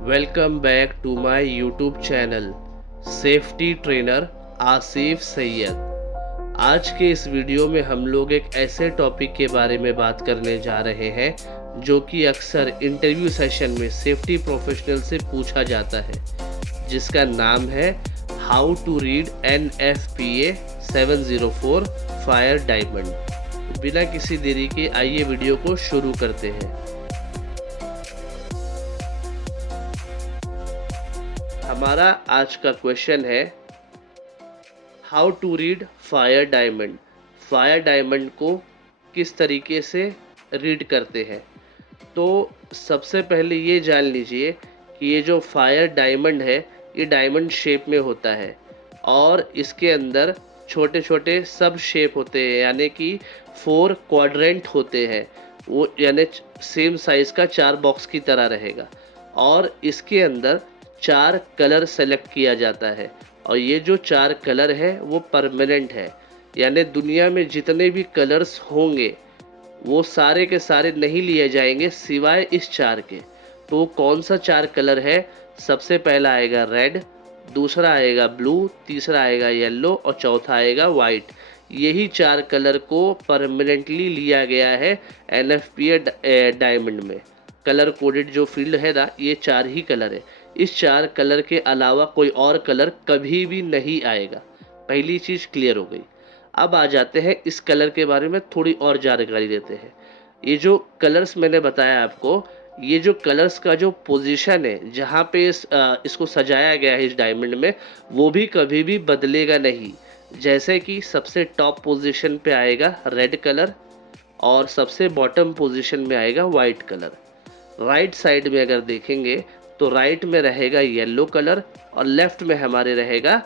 Welcome back to my YouTube channel safety trainer Asif Syed. आज के इस वीडियो में हम लोग एक ऐसे टॉपिक के बारे में बात करने जा रहे हैं जो कि अक्सर इंटरव्यू सेशन में सेफ्टी प्रोफेशनल से पूछा जाता है, जिसका नाम है how to read NFPA 704 fire diamond. बिना किसी देरी के आइए वीडियो को शुरू करते हैं। हमारा आज का क्वेश्चन है how to read fire diamond. Fire diamond को किस तरीके से रीड करते हैं। तो सबसे पहले ये जान लीजिए कि ये जो फायर डायमंड है ये डायमंड शेप में होता है और इसके अंदर छोटे छोटे सब शेप होते हैं, यानी कि 4 क्वाड्रेंट होते हैं। वो यानी सेम साइज़ का 4 बॉक्स की तरह रहेगा और इसके अंदर 4 कलर सेलेक्ट किया जाता है और ये जो 4 कलर है वो परमानेंट है, यानी दुनिया में जितने भी कलर्स होंगे वो सारे के सारे नहीं लिए जाएंगे सिवाय इस 4 के। तो वो कौन सा 4 कलर है? सबसे पहला आएगा रेड, दूसरा आएगा ब्लू, तीसरा आएगा येलो और चौथा आएगा वाइट। यही 4 कलर को परमानेंटली लिया गया है NFPA डायमंड में। कलर कोडेड जो फील्ड है ना, ये 4 ही कलर है। इस 4 कलर के अलावा कोई और कलर कभी भी नहीं आएगा। पहली चीज़ क्लियर हो गई। अब आ जाते हैं इस कलर के बारे में थोड़ी और जानकारी देते हैं। ये जो कलर्स मैंने बताया आपको, ये जो कलर्स का जो पोजीशन है जहाँ पे इसको सजाया गया है इस डायमंड में, वो भी कभी भी बदलेगा नहीं। जैसे कि सबसे टॉप पोजीशन पे आएगा रेड कलर और सबसे बॉटम पोजीशन में आएगा वाइट कलर। राइट साइड में अगर देखेंगे तो राइट में रहेगा येलो कलर और लेफ्ट में हमारे रहेगा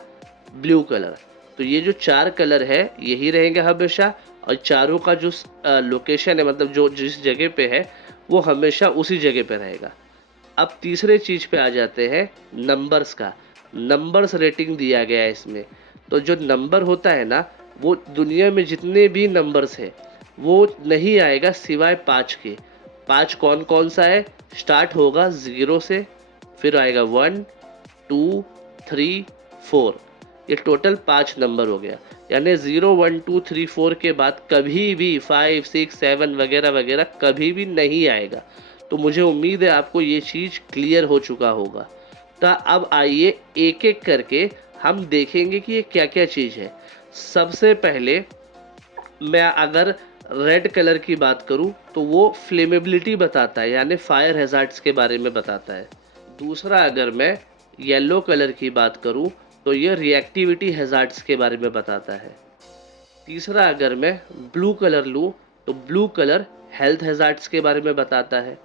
ब्लू कलर। तो ये जो 4 कलर है यही रहेंगे हमेशा और चारों का जो लोकेशन है, मतलब जो जिस जगह पे है वो हमेशा उसी जगह पे रहेगा। अब तीसरे चीज़ पे आ जाते हैं नंबर्स का। नंबर्स रेटिंग दिया गया है इसमें। तो जो नंबर होता है ना, वो दुनिया में जितने भी नंबर्स है वो नहीं आएगा सिवाय 5 के। 5 कौन कौन सा है? स्टार्ट होगा 0 से, फिर आएगा 1 2 3 4। ये टोटल 5 नंबर हो गया, यानी 0 1 2 3 4 के बाद कभी भी 5 6 7 वगैरह वगैरह कभी भी नहीं आएगा। तो मुझे उम्मीद है आपको ये चीज़ क्लियर हो चुका होगा। तो अब आइए एक एक करके हम देखेंगे कि ये क्या क्या चीज़ है। सबसे पहले मैं अगर रेड कलर की बात करूं तो वो फ्लेमेबिलिटी बताता है, यानी फायर हैज़ार्ड्स के बारे में बताता है। दूसरा अगर मैं येलो कलर की बात करूं तो ये रिएक्टिविटी हैज़ार्ड्स के बारे में बताता है। तीसरा अगर मैं ब्लू कलर लूँ तो ब्लू कलर हेल्थ हैज़ार्ड्स के बारे में बताता है।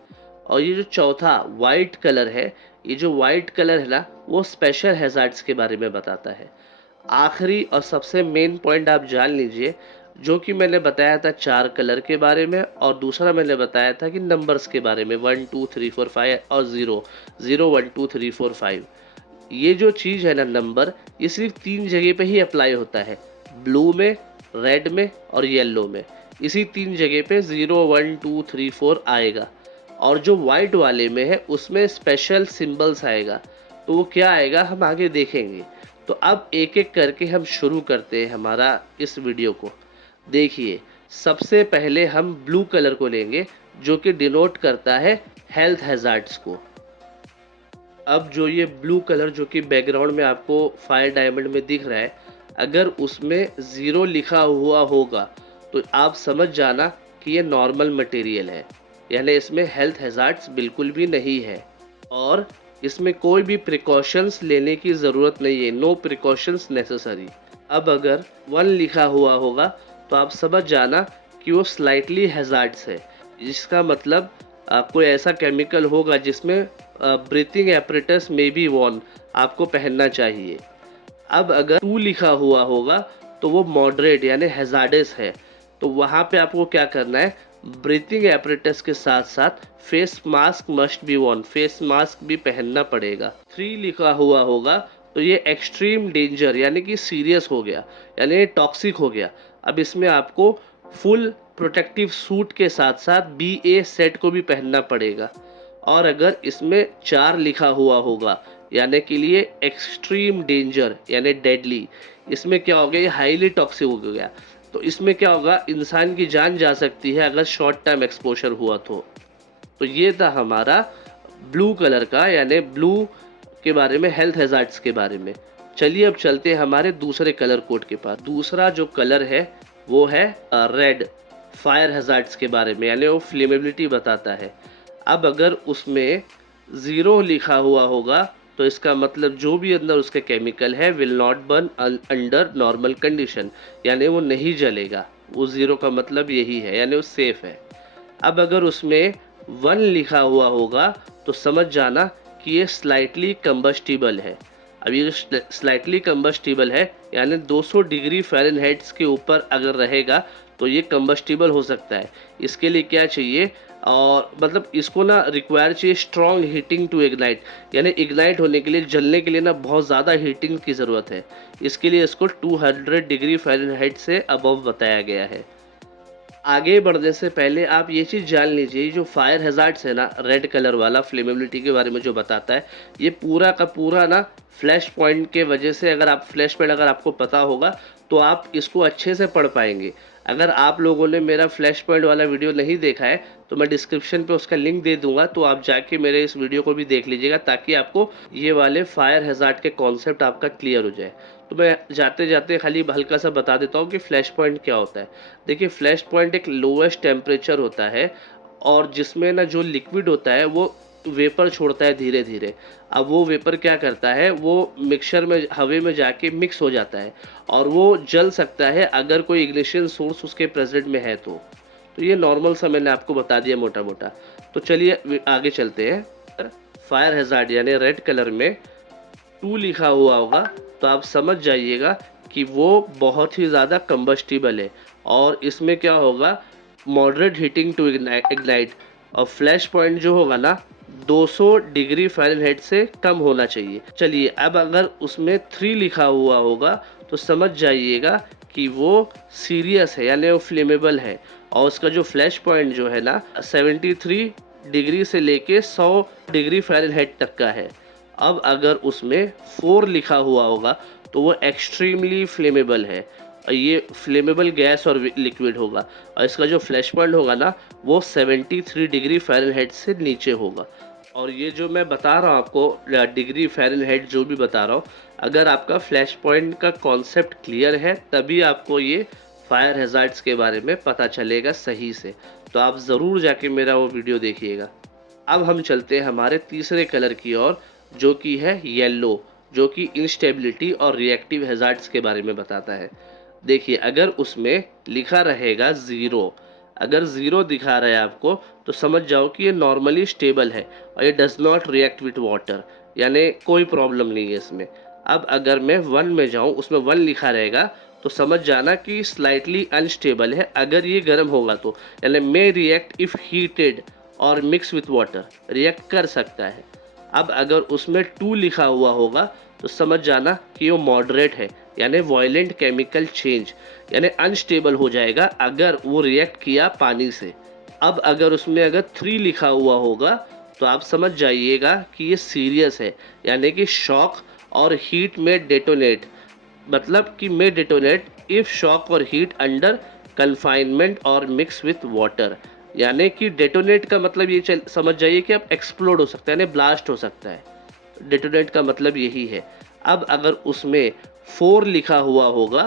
और ये जो चौथा वाइट कलर है, ये जो वाइट कलर है ना, वो स्पेशल हैज़ार्ड्स के बारे में बताता है। आखिरी और सबसे मेन पॉइंट आप जान लीजिए, जो कि मैंने बताया था 4 कलर के बारे में और दूसरा मैंने बताया था कि नंबर्स के बारे में 1 2 3 4 5 और 0 0 1 2 3 4 5। ये जो चीज़ है ना नंबर, ये सिर्फ 3 जगह पे ही अप्लाई होता है, ब्लू में, रेड में और येलो में। इसी 3 जगह पे 0 1 2 3 4 आएगा। और जो वाइट वाले में है उसमें स्पेशल सिंबल्स आएगा। तो वो क्या आएगा हम आगे देखेंगे। तो अब एक एक करके हम शुरू करते हैं हमारा इस वीडियो को। देखिए, सबसे पहले हम ब्लू कलर को लेंगे जो कि डिनोट करता है हेल्थ हैज़ार्ड्स को। अब जो ये ब्लू कलर जो कि बैकग्राउंड में आपको फायर डायमंड में दिख रहा है, अगर उसमें 0 लिखा हुआ होगा तो आप समझ जाना कि ये नॉर्मल मटेरियल है, यानी इसमें हेल्थ हैज़ार्ड्स बिल्कुल भी नहीं है और इसमें कोई भी प्रिकॉशंस लेने की ज़रूरत नहीं है, नो प्रिकॉशंस नेसेसरी। अब अगर 1 लिखा हुआ होगा तो आप समझ जाना कि वो स्लाइटली हैज़ार्ड्स है, जिसका मतलब कोई ऐसा केमिकल होगा जिसमें ब्रीथिंग एपरेटस में बी वॉर्न, आपको पहनना चाहिए। अब अगर 2 लिखा हुआ होगा तो वो मॉडरेट यानी हैज़ार्डस है, तो वहाँ पे आपको क्या करना है, ब्रीथिंग एपरेटस के साथ साथ face mask must be Warne, face mask भी पहनना पड़ेगा। 3 लिखा हुआ होगा तो ये एक्सट्रीम डेंजर यानी कि सीरियस हो गया, यानी टॉक्सिक हो गया। अब इसमें आपको फुल प्रोटेक्टिव सूट के साथ साथ BA सेट को भी पहनना पड़ेगा। और अगर इसमें 4 लिखा हुआ होगा यानी कि लिए एक्सट्रीम डेंजर यानी डेडली, इसमें क्या हो गया, ये हाईली टॉक्सिक हो गया। तो इसमें क्या होगा, इंसान की जान जा सकती है अगर शॉर्ट टाइम एक्सपोजर हुआ तो ये था हमारा ब्लू कलर का यानी ब्लू के बारे में, हेल्थ हैजार्ड्स के बारे में। चलिए अब चलते हैं हमारे दूसरे कलर कोड के पास। दूसरा जो कलर है वो है रेड, फायर हैजार्ड्स के बारे में यानी वो फ्लेमेबिलिटी बताता है। अब अगर उसमें 0 लिखा हुआ होगा तो इसका मतलब जो भी अंदर उसके केमिकल है will not burn under normal condition, यानी वो नहीं जलेगा। वो 0 का मतलब यही है यानी वो सेफ है। अब अगर उसमें 1 लिखा हुआ होगा तो समझ जाना कि ये स्लाइटली कंबस्टिबल है। अब ये स्लाइटली कंबस्टिबल है यानी 200 डिग्री फ़ारेनहाइट के ऊपर अगर रहेगा तो ये कंबस्टिबल हो सकता है। इसके लिए क्या चाहिए, और मतलब इसको ना रिक्वायर चाहिए स्ट्रॉन्ग हीटिंग टू इग्नाइट, यानी इग्नाइट होने के लिए, जलने के लिए ना बहुत ज़्यादा हीटिंग की ज़रूरत है। इसके लिए इसको 200 डिग्री फ़ारेनहाइट से अबव बताया गया है। आगे बढ़ने से पहले आप ये चीज़ जान लीजिए, जो फायर हैजार्ड्स है ना, रेड कलर वाला फ्लेमेबिलिटी के बारे में जो बताता है, ये पूरा का पूरा ना फ्लैश पॉइंट के वजह से, अगर आप फ्लैश पॉइंट अगर आपको पता होगा तो आप इसको अच्छे से पढ़ पाएंगे। अगर आप लोगों ने मेरा फ्लैश पॉइंट वाला वीडियो नहीं देखा है तो मैं डिस्क्रिप्शन पे उसका लिंक दे दूंगा, तो आप जाके मेरे इस वीडियो को भी देख लीजिएगा ताकि आपको ये वाले फायर हैजार्ड के कॉन्सेप्ट आपका क्लियर हो जाए। तो मैं जाते जाते खाली हल्का सा बता देता हूँ कि फ्लैश पॉइंट क्या होता है। देखिए, फ्लैश पॉइंट एक लोएस्ट टेम्परेचर होता है और जिसमें ना जो लिक्विड होता है वो वेपर छोड़ता है धीरे धीरे। अब वो वेपर क्या करता है, वो मिक्सचर में, हवा में जाके मिक्स हो जाता है और वो जल सकता है अगर कोई इग्निशन सोर्स उसके प्रेजेंट में है तो ये नॉर्मल सा मैंने आपको बता दिया मोटा मोटा। तो चलिए आगे चलते हैं। फायर हैजार्ड यानी रेड कलर में 2 लिखा हुआ होगा तो आप समझ जाइएगा कि वो बहुत ही ज़्यादा कंबस्टिबल है और इसमें क्या होगा, मॉडरेट हीटिंग टू इग्नाइट, और फ्लैश पॉइंट जो होगा ना 200 डिग्री फ़ारेनहाइट से कम होना चाहिए। चलिए अब अगर उसमें 3 लिखा हुआ होगा तो समझ जाइएगा कि वो सीरियस है यानी वो फ्लेमेबल है, और उसका जो फ्लैश पॉइंट जो है ना 73 डिग्री से लेके 100 डिग्री फ़ारेनहाइट तक का है। अब अगर उसमें 4 लिखा हुआ होगा तो वो एक्सट्रीमली फ्लेमेबल है, और ये फ्लेमेबल गैस और लिक्विड होगा, और इसका जो फ्लैश पॉइंट होगा ना वो 73 डिग्री फ़ारेनहाइट से नीचे होगा। और ये जो मैं बता रहा हूँ आपको डिग्री फ़ारेनहाइट जो भी बता रहा हूँ, अगर आपका फ्लैश पॉइंट का कॉन्सेप्ट क्लियर है तभी आपको ये फायर हैजार्ड्स के बारे में पता चलेगा सही से। तो आप ज़रूर जाके मेरा वो वीडियो देखिएगा। अब हम चलते हैं हमारे तीसरे कलर की ओर, जो कि है येलो, जो कि इंस्टेबिलिटी और रिएक्टिव हैजार्ड्स के बारे में बताता है। देखिए, अगर उसमें लिखा रहेगा 0, अगर 0 दिखा रहा है आपको तो समझ जाओ कि ये नॉर्मली स्टेबल है और ये does not react with water, यानी कोई प्रॉब्लम नहीं है इसमें। अब अगर मैं 1 में जाऊँ, उसमें 1 लिखा रहेगा तो समझ जाना कि स्लाइटली अनस्टेबल है, अगर ये गर्म होगा तो, यानी मे रिएक्ट इफ़ हीटेड और मिक्स विथ वाटर, रिएक्ट कर सकता है। अब अगर उसमें 2 लिखा हुआ होगा तो समझ जाना कि वो मॉडरेट है, यानी वॉयलेंट केमिकल चेंज, यानी अनस्टेबल हो जाएगा अगर वो रिएक्ट किया पानी से। अब अगर उसमें अगर 3 लिखा हुआ होगा तो आप समझ जाइएगा कि ये सीरियस है, यानी कि शॉक और हीट में डेटोनेट, मतलब कि में डेटोनेट इफ शॉक और हीट अंडर कन्फाइनमेंट और मिक्स विथ वाटर, यानी कि डेटोनेट का मतलब ये समझ जाइए कि आप एक्सप्लोड हो सकता है, यानी ब्लास्ट हो सकता है। डेटोनेट का मतलब यही है। अब अगर उसमें 4 लिखा हुआ होगा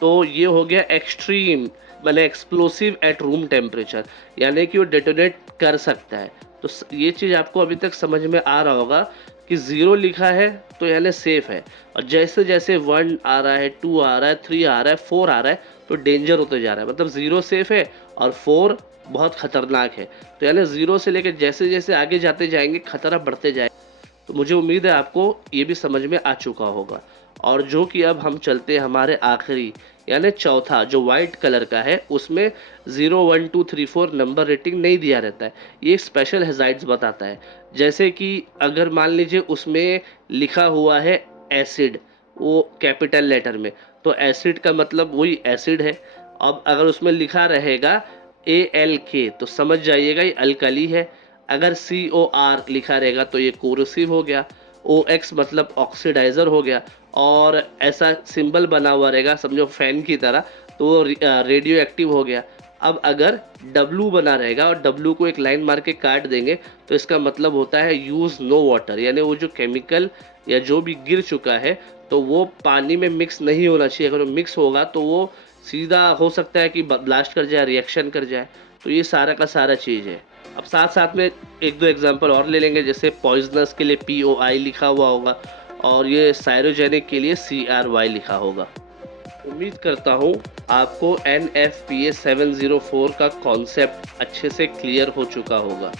तो ये हो गया एक्सट्रीम, मैंने एक्सप्लोसिव एट रूम टेम्परेचर, यानी कि वो डेटोनेट कर सकता है। तो ये चीज़ आपको अभी तक समझ में आ रहा होगा कि 0 लिखा है तो यानी सेफ है, और जैसे जैसे 1 आ रहा है, 2 आ रहा है, 3 आ रहा है, 4 आ रहा है तो डेंजर होते जा रहा है, मतलब 0 सेफ है और 4 बहुत खतरनाक है। तो यानी 0 से लेकर जैसे जैसे आगे जाते जाएंगे खतरा बढ़ते जाएगा। तो मुझे उम्मीद है आपको ये भी समझ में आ चुका होगा। और जो कि अब हम चलते हैं हमारे आखिरी यानी चौथा, जो वाइट कलर का है, उसमें 0, 1, 2, 3, 4 नंबर रेटिंग नहीं दिया रहता है, ये स्पेशल हैजार्ड्स बताता है। जैसे कि अगर मान लीजिए उसमें लिखा हुआ है एसिड, वो कैपिटल लेटर में, तो एसिड का मतलब वही एसिड है। अब अगर उसमें लिखा रहेगा ALK तो समझ जाइएगा ये अल्कली है। अगर COR लिखा रहेगा तो ये कोरोसिव हो गया, OX मतलब ऑक्सीडाइज़र हो गया, और ऐसा सिंबल बना हुआ रहेगा समझो फैन की तरह, तो वो रेडियो एक्टिव हो गया। अब अगर W बना रहेगा और W को एक लाइन मार के काट देंगे तो इसका मतलब होता है यूज़ नो वाटर, यानी वो जो केमिकल या जो भी गिर चुका है तो वो पानी में मिक्स नहीं होना चाहिए। अगर वो मिक्स होगा तो वो सीधा हो सकता है कि ब्लास्ट कर जाए, रिएक्शन कर जाए। तो ये सारा का सारा चीज़ है। अब साथ साथ में एक दो एग्जांपल और ले लेंगे, जैसे पॉइजनस के लिए POI लिखा हुआ होगा और ये साइरोजेनिक के लिए CRY लिखा होगा। उम्मीद करता हूँ आपको NFPA 704 का कॉन्सेप्ट अच्छे से क्लियर हो चुका होगा।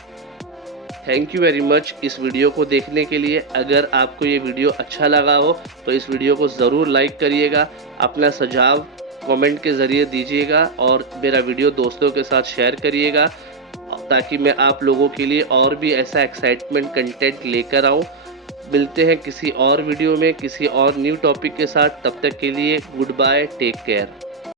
थैंक यू वेरी मच इस वीडियो को देखने के लिए। अगर आपको ये वीडियो अच्छा लगा हो तो इस वीडियो को ज़रूर लाइक करिएगा, अपना सुझाव कमेंट के ज़रिए दीजिएगा और मेरा वीडियो दोस्तों के साथ शेयर करिएगा, ताकि मैं आप लोगों के लिए और भी ऐसा एक्साइटमेंट कंटेंट लेकर आऊँ। मिलते हैं किसी और वीडियो में किसी और न्यू टॉपिक के साथ, तब तक के लिए गुड बाय, टेक केयर।